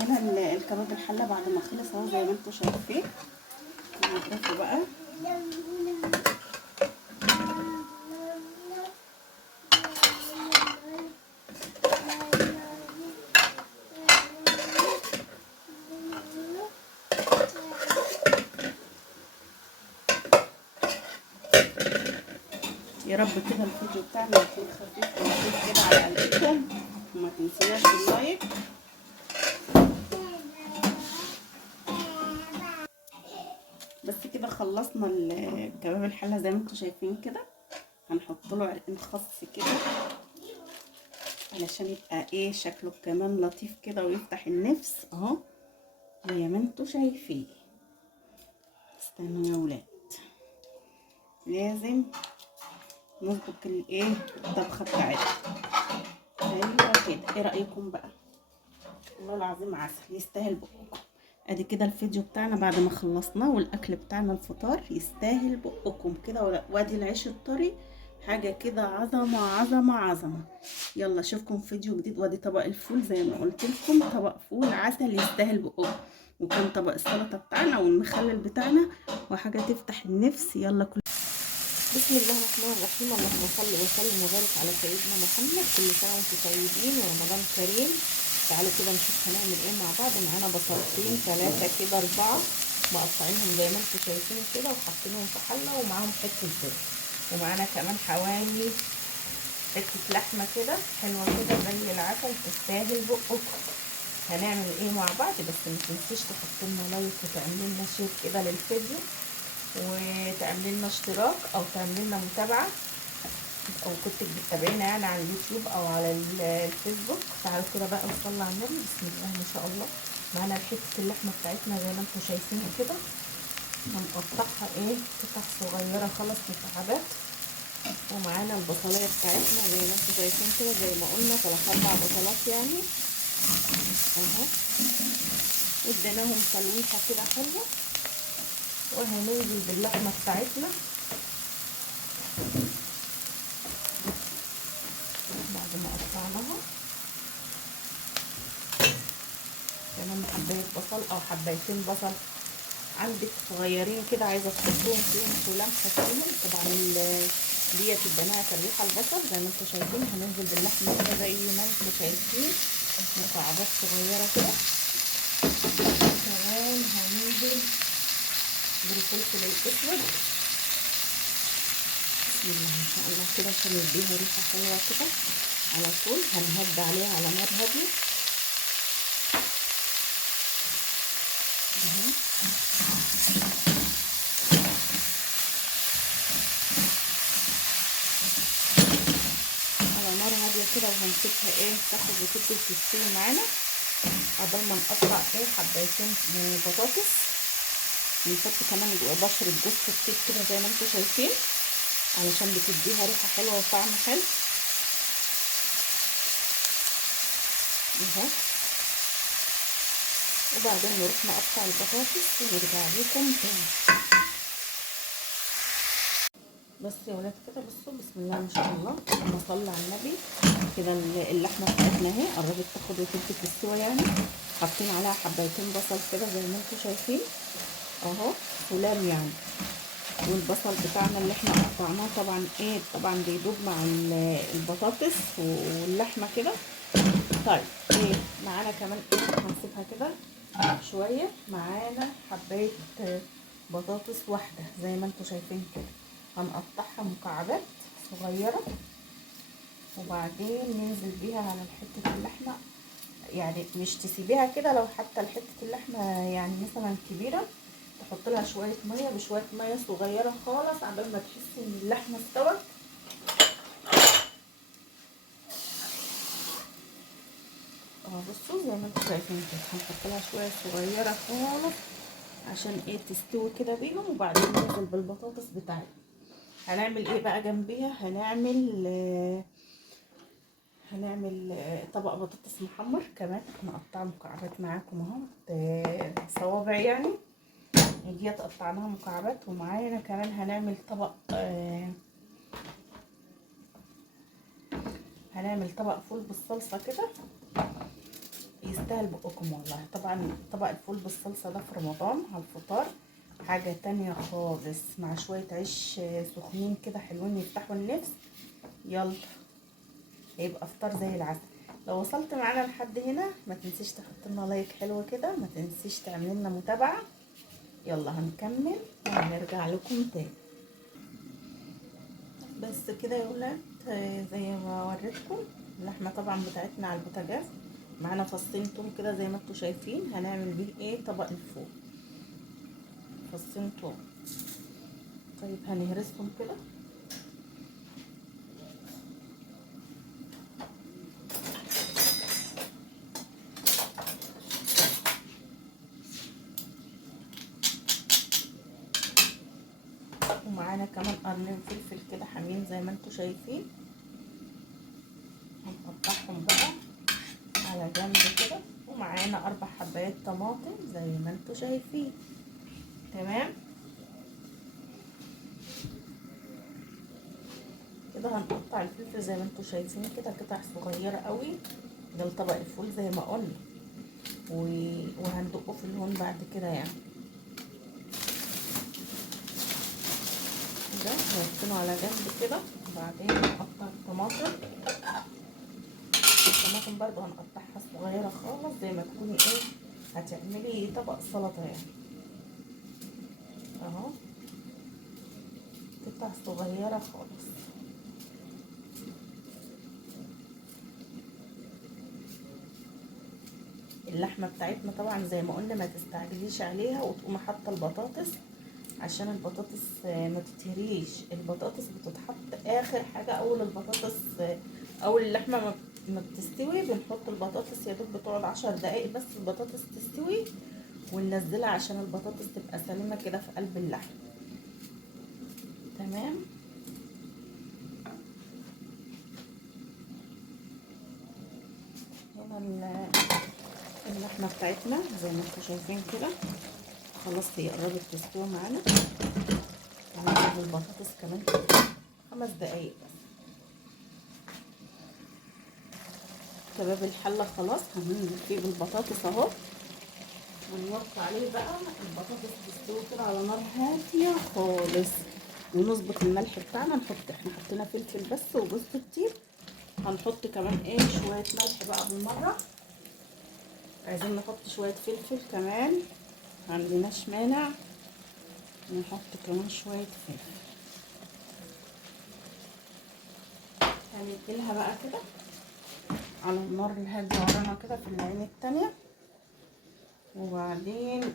هنا الكباب الحله بعد ما خلص اهو زي ما انتم شايفين. هنضيفه بقى. يا رب كده الفيديو بتاعنا يكون خفيف ولطيف كده على قلبكم، وما تنسوناش باللايك. بس كده خلصنا الكباب الحله زي ما انتم شايفين كده. هنحط له عرقين خس كده علشان يبقى ايه شكله كمان لطيف كده ويفتح النفس اهو زي ما انتم شايفين. استنوا يا ولاد، لازم نظبط الايه الطبخه بتاعتنا. ايوه كده، ايه رايكم بقى؟ والله العظيم عسل، يستاهل بقكم. ادي كده الفيديو بتاعنا بعد ما خلصناه، والاكل بتاعنا الفطار يستاهل بقكم كده. وادي العيش الطري حاجه كده عظمه عظمه عظمه. يلا اشوفكم في فيديو جديد. وادي طبق الفول زي ما قلت لكم، طبق فول عسل يستاهل بقكم. وكان طبق السلطه بتاعنا والمخلل بتاعنا وحاجه تفتح النفس. يلا كل بسم الله الرحمن الرحيم. اللهم صل وسلم وبارك على سيدنا محمد. كل سنه وانتم طيبين ورمضان كريم. تعالوا كده نشوف هنعمل ايه مع بعض. معانا بصلتين 3 كده 4 مقطعينهم زي ما انتم شايفين كده وحاطينهم في حله، ومعاهم حته زبده، ومعانا كمان حوالي حته لحمه كده حلوه كده زي العسل تستاهل بقكم. هنعمل ايه مع بعض؟ بس ما تنسيش تحطوا لنا لايك وتعملوا لنا شير كده للفيديو، وتعملي لنا اشتراك او تعملي لنا متابعه، او كنت بتتابعينا يعني على اليوتيوب او على الفيسبوك. تعالوا كده بقى نصلي على النبي. بسم الله ما شاء الله. معانا حته اللحمه بتاعتنا زي ما انتم شايفين كده. هنقطعها ايه قطع صغيره خالص مكعبات. ومعانا البصلايه بتاعتنا زي ما انتم شايفين كده، زي ما قلنا 3 4 بصلات يعني اهو. اديناهم تلويحه كده حلوه. وهننزل باللحمه بتاعتنا بعد ما قطعناها. كمان حبايه بصل او حبايتين بصل عندك صغيرين كده عايزه تحطيهم فيهم ولمسه فيهم. طبعا ديت اديناها تريحه البصل زي ما انتم شايفين. هننزل باللحمه كده زي ما انتم شايفين مكعبات صغيره كده. كمان هننزل بالفلفل الاسود بسم الله ما شاء الله كده عشان يديها ريحه حلوه كده. على طول هنهدي عليها على نار هاديه على نار هاديه كده. وهنسيبها ايه تاخد وتدي وتستوي معانا قبل ما نقطع ايه حبايتين بطاطس. نحط كمان بشرة جوز الطيب كده زي ما انتم شايفين علشان بتديها ريحه حلوه وطعم حلو اهو. وبعدين نروح نقطع البطاطس ونرجع لكم تاني. بس يا ولاد كده بصوا بسم الله ما شاء الله. اللهم صل على النبي. كده اللحمه بتاعتنا اهي قربت تاخد وتمسك السوا يعني. حاطين عليها حبايتين بصل كده زي ما انتم شايفين اهو سلام يعني. والبصل بتاعنا اللي احنا قطعناه طبعا ايه طبعا بيدوب مع البطاطس واللحمه كده. طيب ايه معانا كمان ايه هنسيبها كده شويه. معانا حبايه بطاطس واحده زي ما انتم شايفين كده. هنقطعها مكعبات صغيره وبعدين ننزل بيها على حته اللحمه. يعني مش تسيبيها كده، لو حتى حته اللحمه يعني مثلا كبيره تحط لها شويه ميه بشويه ميه صغيره خالص عبال ما تحسي ان اللحمه استوت. بصوا زي ما انتم شايفين كده هنحط لها شويه صغيره خالص عشان ايه تستوي كده بينهم. وبعدين ننزل بالبطاطس بتاعتنا. هنعمل ايه بقى جنبيها؟ هنعمل طبق بطاطس محمر كمان نقطعه مكعبات معاكم اهو صوابع يعني. ديت قطعناها مكعبات. ومعانا كمان هنعمل طبق فول بالصلصه كده. يستاهل بقكم والله. طبعا طبق الفول بالصلصه ده في رمضان على الفطار حاجه تانية خالص، مع شويه عيش سخنين كده حلوين يفتحوا النفس. يلا هيبقى فطار زي العسل. لو وصلت معانا لحد هنا ما تنسيش تحط لنا لايك حلو كده، ما تنسيش تعمل لنا متابعه. يلا هنكمل وهنرجع لكم تاني. بس كده يا ولاد زي ما وريتكم اللحمه طبعا بتاعتنا على البوتاجاز، معانا فصين توم كده زي ما انتم شايفين. هنعمل بيه ايه؟ طبق الفول. فصين توم. طيب هنهرسهم كده. ومعانا كمان قرنين فلفل كده حامين زي ما انتم شايفين، هنقطعهم بقى على جنب كده. ومعانا 4 حبايات طماطم زي ما انتم شايفين. تمام كده. هنقطع الفلفل زي ما انتم شايفين كده قطع صغيره قوي، ده لطبق الفول زي ما قلنا، وهندقه في الهون بعد كده يعني. ده هنركنه على جنب كده. وبعدين نقطع الطماطم. الطماطم برضو هنقطعها صغيره خالص زي ما تكوني ايه هتعملي طبق سلطه يعني. اهو قطع صغيره خالص. اللحمه بتاعتنا طبعا زي ما قلنا ما تستعجليش عليها، وتقومي حاطه البطاطس عشان البطاطس ما تتهريش. البطاطس بتتحط اخر حاجه. اول البطاطس اول اللحمه ما بتستوي بنحط البطاطس، يا دوب بتقعد 10 دقايق بس البطاطس تستوي وننزلها عشان البطاطس تبقى سليمه كده في قلب اللحم. تمام. هنا اللحمه بتاعتنا زي ما انتم شايفين كده خلاص هي قربت تستوي معانا. هنزل البطاطس كمان 5 دقايق بس. كباب الحله خلاص هننزل فيه بالبطاطس اهو، ونوطي عليه بقى البطاطس تستوي كده على نار هاديه خالص. ونظبط الملح بتاعنا، احنا حطينا فلفل بس وجوز الطيب، هنحط كمان ايه شويه ملح بقى بالمره. عايزين نحط شويه فلفل كمان، معندناش مانع نحط كمان شويه فلفل. هنديلها بقى كده على النار الهاديه ورانا كده في العين التانية، وبعدين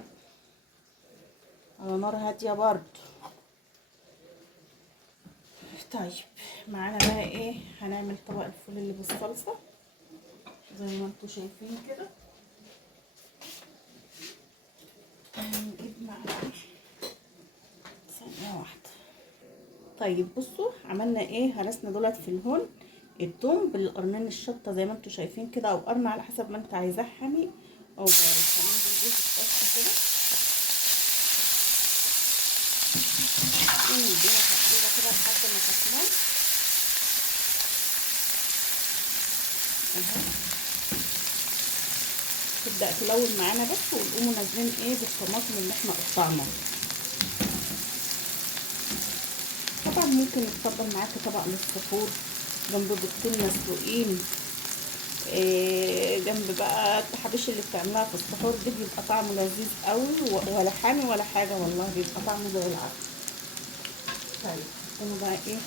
على نار هاديه برضو. طيب معانا بقى ايه؟ هنعمل طبق الفول اللي بالصلصه زي ما انتم شايفين كده. هنجيب معانا ثانيه واحده. طيب بصوا عملنا ايه؟ هرسنا دولت في الهون الثوم بالقرنين الشطه زي ما انتم شايفين كده، او قرن على حسب ما انت عايزاه حامي او بارد. هننزل بيه في الطاسه كده ونديها تقليبه كده لحد ما تكمل اهو، تبدا تلون معانا بس. ونقوموا نازلين ايه بالطماطم اللي احنا قطعناها. طبعا ممكن يتفضل معاكي طبق للسحور جنب بيضتين مسلوقين، جنب بقى الحبيش اللي بتعملها في السحور دي، بيبقى طعمه لذيذ قوي ولا حامي ولا حاجه، والله بيبقى طعمه زي العسل. طيب التومه بقى ايه؟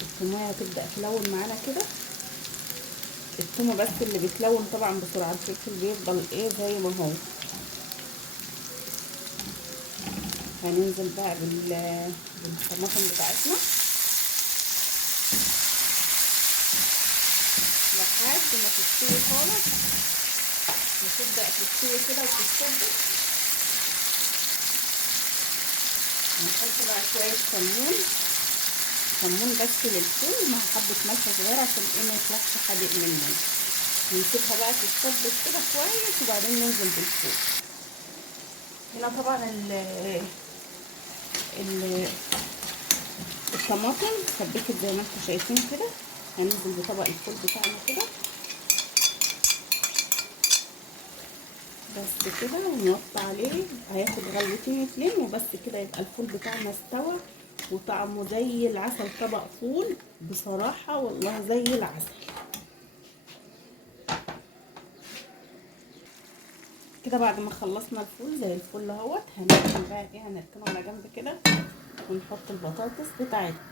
التومه هتبدا تلون معانا كده. التومه بس اللي بتلون طبعا بسرعه، الفلفل بيفضل ايه زي ما هو. هننزل بقى بالطماطم بتاعتنا لحد ما تستوي خالص وتبدا تستوي كده وتتسبك. هنحط بقى شويه كمون بس للفول مع حبه ملح صغيره عشان ايه ما يطلعش حادق مننا. ونسيبها بقى تتسبك كده كويس وبعدين ننزل بالفول. هنا طبعا الطماطم سبكت زي ما انتم شايفين كده. هننزل بطبق الفول بتاعنا كده بس كده ونوطي عليه، هياخد غلوتين اتنين وبس كده يبقى الفول بتاعنا استوى وطعمه زي العسل. طبق فول بصراحة والله زي العسل كده. بعد ما خلصنا الفول زي الفل اهوت، هنركن بقى ايه، هنركنه على جنب كده ونحط البطاطس بتاعتنا.